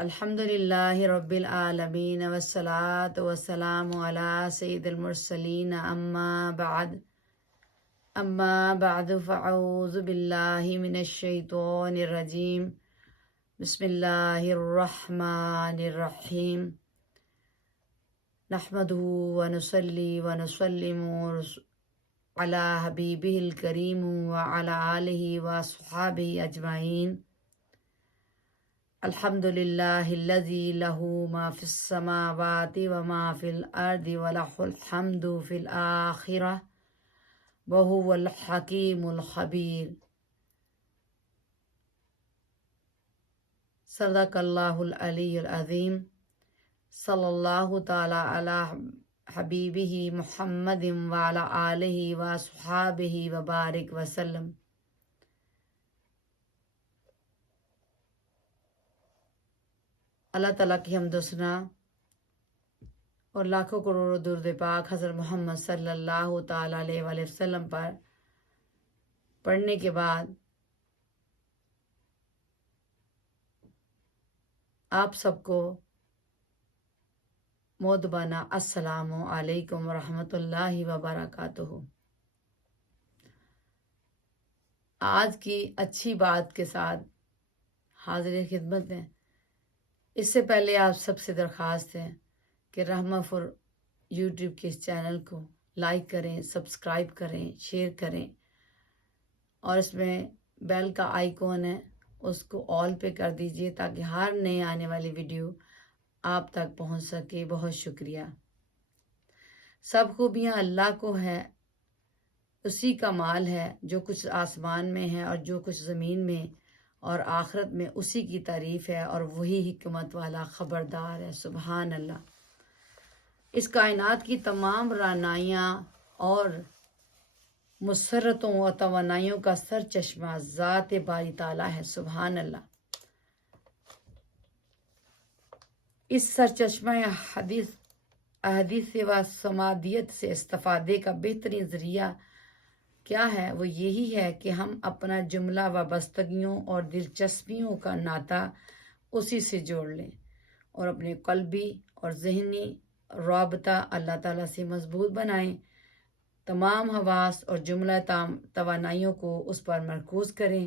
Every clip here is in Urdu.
الحمدللہ رب العالمین والصلاة والسلام علی سید المرسلین اما بعد فاعوذ باللہ من الشیطان الرجیم بسم اللہ الرحمن الرحیم نحمدہ ونصلی ونسلم علی حبیبہ الکریم وعلی آلہ وصحابہ اجمعین الحمدللہ الذی لہ ما فی السماوات وما فی الارض ولہ الحمد فی الآخرہ وہو الحکیم الخبیر۔ صدق اللہ العلی العظیم۔ صلی اللہ تعالی علی حبیبہ محمد وعلی آلہ وصحابہ وبارک وسلم۔ اللہ تعالیٰ کی حمد و ثنا اور لاکھوں کروڑوں درود پاک حضرت محمد صلی اللہ تعالیٰ علیہ وآلہ وسلم پر پڑھنے کے بعد آپ سب کو مودبانہ السلام علیکم ورحمۃ اللہ وبرکاتہ۔ آج کی اچھی بات کے ساتھ حاضر خدمت ہیں۔ اس سے پہلے آپ سب سے درخواست ہے کہ رحمہ فور یوٹیوب کے اس چینل کو لائک کریں، سبسکرائب کریں، شیئر کریں اور اس میں بیل کا آئیکن ہے اس کو آل پہ کر دیجئے تاکہ ہر نئے آنے والی ویڈیو آپ تک پہنچ سکے۔ بہت شکریہ۔ سب خوبیاں اللہ کو ہے، اسی کا مال ہے، جو کچھ آسمان میں ہے اور جو کچھ زمین میں اور آخرت میں اسی کی تعریف ہے اور وہی حکمت والا خبردار ہے۔ سبحان اللہ۔ اس کائنات کی تمام رعنائیاں اور مسرتوں اور توانائیوں کا سر چشمہ ذات باری تعالیٰ ہے۔ سبحان اللہ۔ اس سر چشمہ احادیث و سمادیت سے استفادے کا بہترین ذریعہ کیا ہے؟ وہ یہی ہے کہ ہم اپنا جملہ وابستگیوں اور دلچسپیوں کا ناطہ اسی سے جوڑ لیں اور اپنے قلبی اور ذہنی رابطہ اللہ تعالیٰ سے مضبوط بنائیں۔ تمام حواس اور جملہ توانائیوں کو اس پر مرکوز کریں،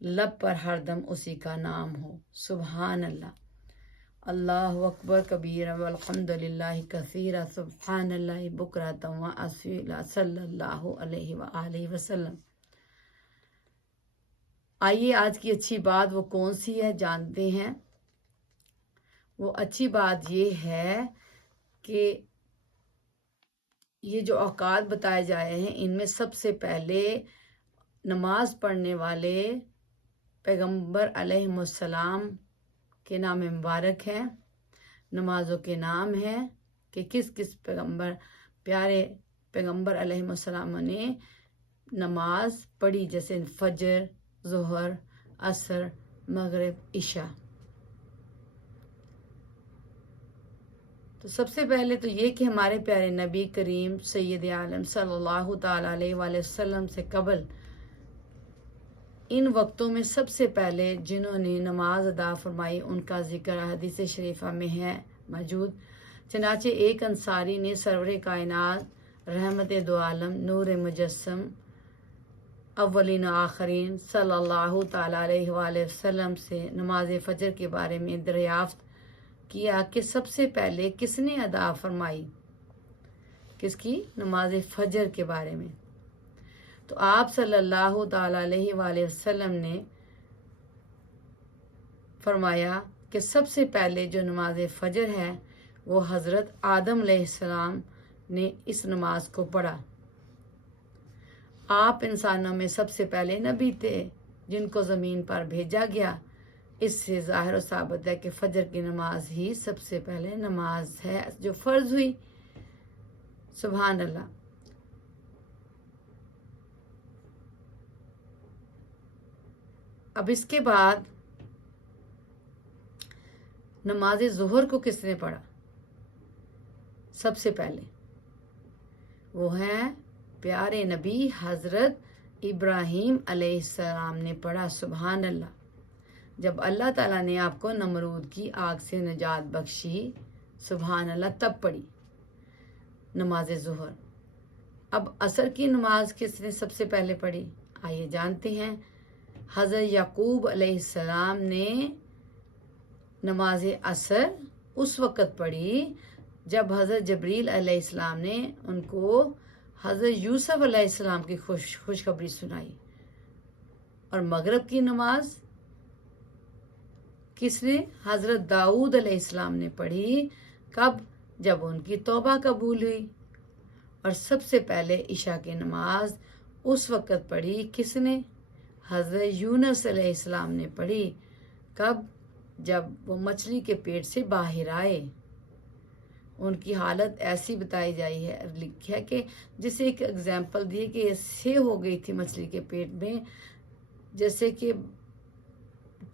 لب پر ہر دم اسی کا نام ہو۔ سبحان اللہ۔ اللہ اکبر کبیرہ والحمد للہ کثیرہ سبحان اللہ بکرۃ واسیلہ صلی اللہ علیہ وآلہ وسلم۔ آئیے آج کی اچھی بات وہ کون سی ہے جانتے ہیں۔ وہ اچھی بات یہ ہے کہ یہ جو اوقات بتائے جائے ہیں ان میں سب سے پہلے نماز پڑھنے والے پیغمبر علیہ السلام کے نام مبارک ہے۔ نمازوں کے نام ہے کہ کس کس پیارے پیغمبر علیہ السلام نے نماز پڑھی، جیسے فجر، ظہر، عصر، مغرب، عشاء۔ تو سب سے پہلے تو یہ کہ ہمارے پیارے نبی کریم سید عالم صلی اللہ تعالیٰ علیہ وآلہ وسلم سے قبل ان وقتوں میں سب سے پہلے جنہوں نے نماز ادا فرمائی ان کا ذکر حدیث شریفہ میں ہے موجود۔ چنانچہ ایک انصاری نے سرور کائنات رحمت دو عالم نور مجسم اولین و آخرین صلی اللہ تعالیٰ علیہ وآلہ وسلم سے نماز فجر کے بارے میں دریافت کیا کہ سب سے پہلے کس نے ادا فرمائی، کس کی؟ نماز فجر کے بارے میں۔ تو آپ صلی اللہ تعالیٰ علیہ وآلہ وسلم نے فرمایا کہ سب سے پہلے جو نماز فجر ہے وہ حضرت آدم علیہ السلام نے اس نماز کو پڑھا۔ آپ انسانوں میں سب سے پہلے نبی تھے جن کو زمین پر بھیجا گیا۔ اس سے ظاہر و ثابت ہے کہ فجر کی نماز ہی سب سے پہلے نماز ہے جو فرض ہوئی۔ سبحان اللہ۔ اب اس کے بعد نماز ظہر کو کس نے پڑھا؟ سب سے پہلے وہ ہے پیارے نبی حضرت ابراہیم علیہ السلام نے پڑھا۔ سبحان اللہ۔ جب اللہ تعالیٰ نے آپ کو نمرود کی آگ سے نجات بخشی، سبحان اللہ، تب پڑھی نماز ظہر۔ اب عصر کی نماز کس نے سب سے پہلے پڑھی؟ آئیے جانتے ہیں۔ حضرت یعقوب علیہ السلام نے نماز عصر اس وقت پڑھی جب حضرت جبریل علیہ السلام نے ان کو حضرت یوسف علیہ السلام کی خوشخبری سنائی۔ اور مغرب کی نماز کس نے؟ حضرت داؤد علیہ السلام نے پڑھی۔ کب؟ جب ان کی توبہ قبول ہوئی۔ اور سب سے پہلے عشاء کی نماز اس وقت پڑھی کس نے؟ حضرت یونس علیہ السلام نے پڑھی۔ کب؟ جب وہ مچھلی کے پیٹ سے باہر آئے۔ ان کی حالت ایسی بتائی جائی ہے، لکھا ہے کہ جسے ایک اگزامپل دی کہ ایسے ہو گئی تھی مچھلی کے پیٹ میں جیسے کہ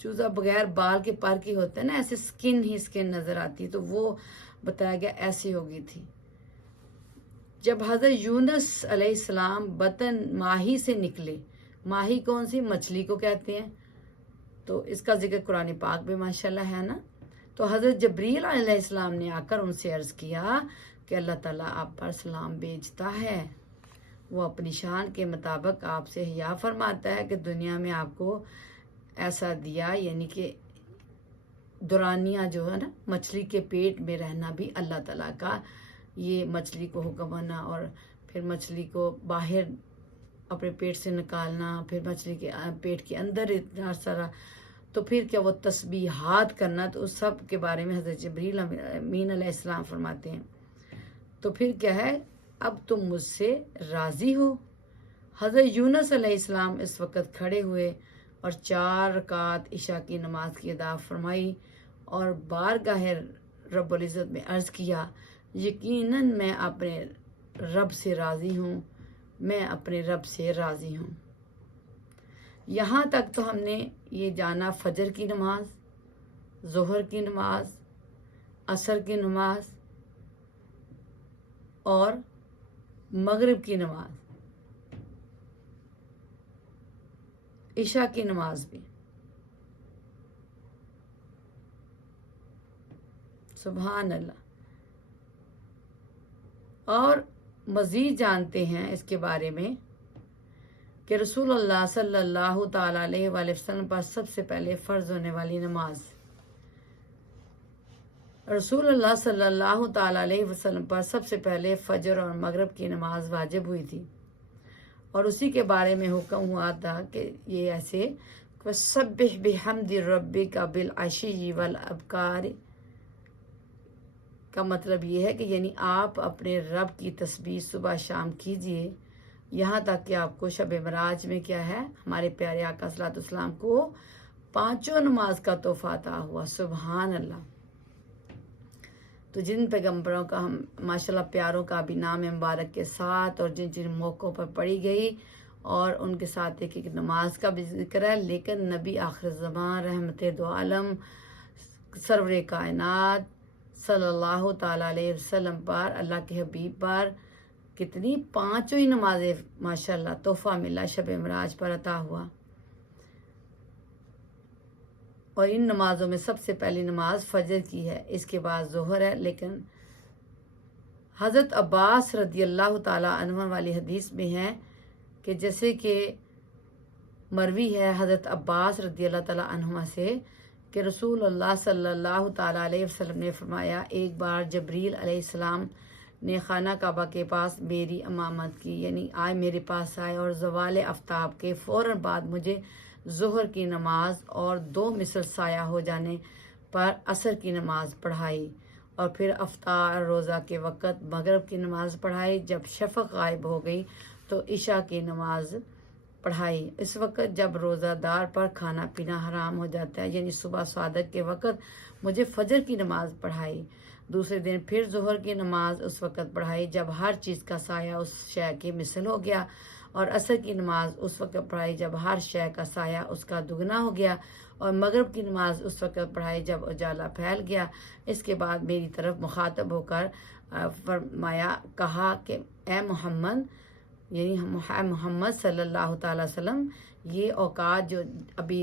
چوزا بغیر بال کے پر کی ہوتا ہے نا، ایسے سکن ہی سکن نظر آتی، تو وہ بتایا گیا ایسی ہو گئی تھی۔ جب حضرت یونس علیہ السلام بطن ماہی سے نکلے، ماہی کون سی؟ مچھلی کو کہتے ہیں، تو اس کا ذکر قرآن پاک میں ماشاءاللہ ہے نا۔ تو حضرت جبریل علیہ السلام نے آ کر ان سے عرض کیا کہ اللہ تعالیٰ آپ پر سلام بھیجتا ہے، وہ اپنی شان کے مطابق آپ سے حیا فرماتا ہے کہ دنیا میں آپ کو ایسا دیا، یعنی کہ دورانیہ جو ہے نا، مچھلی کے پیٹ میں رہنا بھی اللہ تعالیٰ کا، یہ مچھلی کو حکم ہونا اور پھر مچھلی کو باہر اپنے پیٹ سے نکالنا، پھر مچھلی کے پیٹ کے اندر اتنا سارا، تو پھر کیا وہ تسبیحات کرنا، تو اس سب کے بارے میں حضرت جبریل امین علیہ السلام فرماتے ہیں۔ تو پھر کیا ہے؟ اب تم مجھ سے راضی ہو؟ حضرت یونس علیہ السلام اس وقت کھڑے ہوئے اور 4 رکعت عشاء کی نماز کی ادا فرمائی اور بارگاہ رب العزت میں عرض کیا، یقیناً میں اپنے رب سے راضی ہوں، میں اپنے رب سے راضی ہوں۔ یہاں تک تو ہم نے یہ جانا فجر کی نماز، ظہر کی نماز، عصر کی نماز اور مغرب کی نماز، عشاء کی نماز بھی۔ سبحان اللہ۔ اور مزید جانتے ہیں اس کے بارے میں کہ رسول اللہ صلی اللہ تعالیٰ علیہ وآلہ وسلم پر سب سے پہلے فرض ہونے والی نماز، رسول اللہ صلی اللہ تعالیٰ علیہ وسلم پر سب سے پہلے فجر اور مغرب کی نماز واجب ہوئی تھی، اور اسی کے بارے میں حکم ہوا تھا کہ یہ ایسے وَسَبِّحْ بِحَمْدِ رَبِّكَ بِالْعَشِيِّ وَالْأَبْكَارِ کا مطلب یہ ہے کہ یعنی آپ اپنے رب کی تسبیح صبح شام کیجئے، یہاں تک کہ آپ کو شب معراج میں کیا ہے، ہمارے پیارے آقا صلی اللہ علیہ وسلم کو 5 نماز کا تحفہ عطا ہوا۔ سبحان اللہ۔ تو جن پیغمبروں کا ہم ماشاءاللہ پیاروں کا بھی نام مبارک کے ساتھ اور جن جن موقعوں پر پڑھی گئی اور ان کے ساتھ ایک نماز کا بھی ذکر ہے، لیکن نبی آخر زمان رحمت دو عالم سرور کائنات صلی اللہ تعالیٰ علیہ وسلم پر، اللہ کے حبیب پر کتنی 5 ہی نمازیں ماشاءاللہ تحفہ ملا، شب معراج پر عطا ہوا۔ اور ان نمازوں میں سب سے پہلی نماز فجر کی ہے، اس کے بعد ظہر ہے، لیکن حضرت عباس رضی اللہ تعالیٰ عنہ والی حدیث میں ہے کہ جیسے کہ مروی ہے حضرت عباس رضی اللہ تعالیٰ عنہ سے کہ رسول اللہ صلی اللہ تعالیٰ علیہ وسلم نے فرمایا، ایک بار جبریل علیہ السلام نے خانہ کعبہ کے پاس میری امامت کی، یعنی آئے میرے پاس آئے اور زوال آفتاب کے فوراً بعد مجھے ظہر کی نماز اور 2 مثل سایہ ہو جانے پر عصر کی نماز پڑھائی، اور پھر افطار روزہ کے وقت مغرب کی نماز پڑھائی۔ جب شفق غائب ہو گئی تو عشاء کی نماز پڑھائی۔ اس وقت جب روزہ دار پر کھانا پینا حرام ہو جاتا ہے، یعنی صبح صادق کے وقت مجھے فجر کی نماز پڑھائی۔ دوسرے دن پھر ظہر کی نماز اس وقت پڑھائی جب ہر چیز کا سایہ اس شے کی مثل ہو گیا، اور عصر کی نماز اس وقت پڑھائی جب ہر شے کا سایہ اس کا دگنا ہو گیا، اور مغرب کی نماز اس وقت پڑھائی جب اجالا پھیل گیا۔ اس کے بعد میری طرف مخاطب ہو کر فرمایا، کہا کہ اے محمد، یعنی محمد صلی اللہ تعالیٰ وسلم، یہ اوقات جو ابھی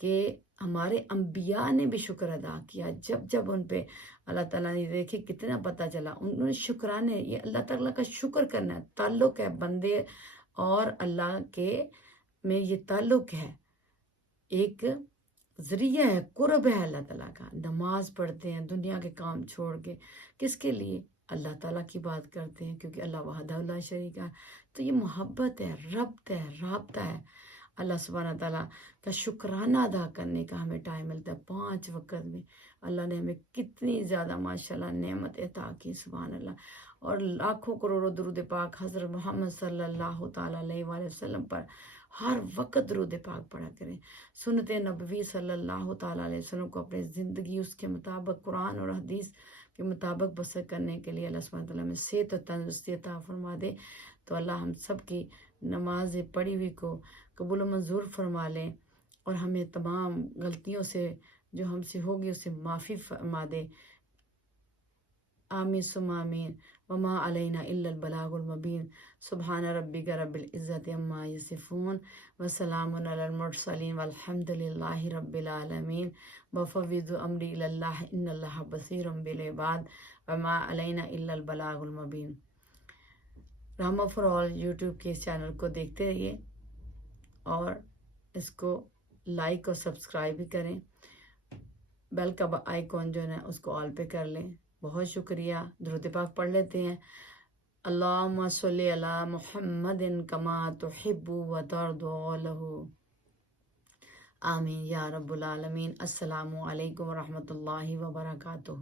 کہ ہمارے انبیاء نے بھی شکر ادا کیا جب جب ان پہ اللہ تعالیٰ نے دیکھے کتنا پتہ چلا انہوں نے شکرانے، یہ اللہ تعالیٰ کا شکر کرنا ہے، تعلق ہے بندے اور اللہ کے میں، یہ تعلق ہے، ایک ذریعہ ہے، قرب ہے اللہ تعالیٰ کا. نماز پڑھتے ہیں دنیا کے کام چھوڑ کے، کس کے لیے؟ اللہ تعالیٰ کی بات کرتے ہیں، کیونکہ اللہ وحدہ لا شریک ہے. تو یہ محبت ہے، ربط ہے، رابطہ ہے. اللہ سبحانہ تعالیٰ کا شکرانہ ادا کرنے کا ہمیں ٹائم ملتا ہے 5 وقت میں. اللہ نے ہمیں کتنی زیادہ ماشاءاللہ نعمت عطا کی، سبحان اللہ. اور لاکھوں کروڑوں درود پاک حضرت محمد صلی اللہ تعالیٰ علیہ وآلہ وسلم پر ہر وقت درود پاک پڑھا کریں. سنت نبوی صلی اللہ تعالیٰ علیہ وسلم کو اپنی زندگی اس کے مطابق قرآن اور حدیث کے مطابق بسر کرنے کے لیے اللہ سبحانہ تعالیٰ میں صحت و تندرستی عطا فرما دے. تو اللہ ہم سب کی نماز پڑھی ہوئی کو قبول و منظور فرما لیں، اور ہمیں تمام غلطیوں سے جو ہم سے ہوگی اسے معافی فرما دے. آمین ثم آمین. وما علینا الا البلاغ المبین. سبحان ربک رب العزت عما یصفون وسلام علی المرسلین والحمد للہ رب العالمین. وفوض امری الی اللہ ان اللہ بصیر بالعباد. وما علینا الا البلاغ المبین. رحمہ فار آل یوٹیوب کے اس چینل کو دیکھتے رہیے اور اس کو لائک اور سبسکرائب بھی کریں. بیل کا آئیکن جو ہے اس کو آل پہ کر لیں. بہت شکریہ. درود پاک پڑھ لیتے ہیں. اللہم صلی علی محمد کما تحب و ترضی لہ. آمین یا رب العالمین. السلام علیکم ورحمۃ اللہ وبرکاتہ.